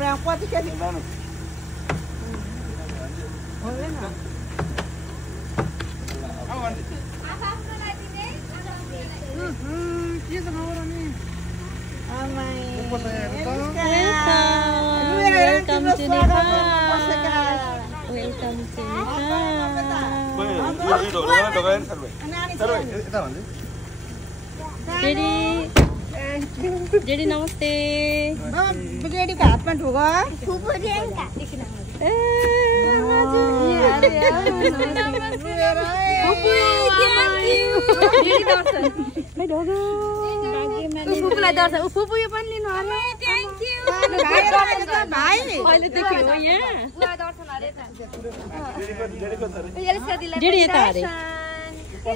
राम कति KG Welcome to Nepal. Welcome to Nepal. Jadi namaste. Jadi को हातमा ठुको फुपू रेंका फुपूलाई दर्शन फुपू यो पनि लिनु होला थ्यांक यू भाइ अहिले देखियो यहाँ बुवा दर्शन अरे त जेडी यता अरे के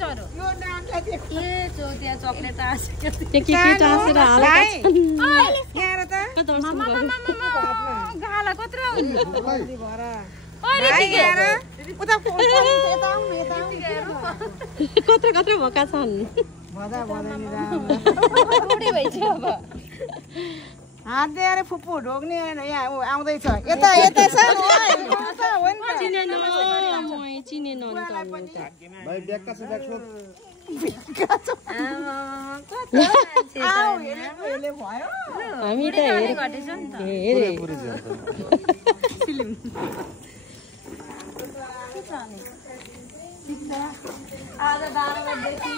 जरो यो नामलाई ए जो त्यहाँ चकलेट आछ के टाँसेर हालेको यहाँ त गाला कत्रो बल्दी भएर अरे भाइ यहाँ उता कत्रो भएका छन् मजा बजाइनि बुढी भइसक्यो अब हात दिएर फुप्पू ढोग्ने यहाँ आउँदैछ यता यता छ हो नि त चिनेन चिनेन भाइ ब्यागका छ ब्याग सोध आऊ हेले भयो हामी त घटेछ नि त हेरे फिल्म आज 12 बजे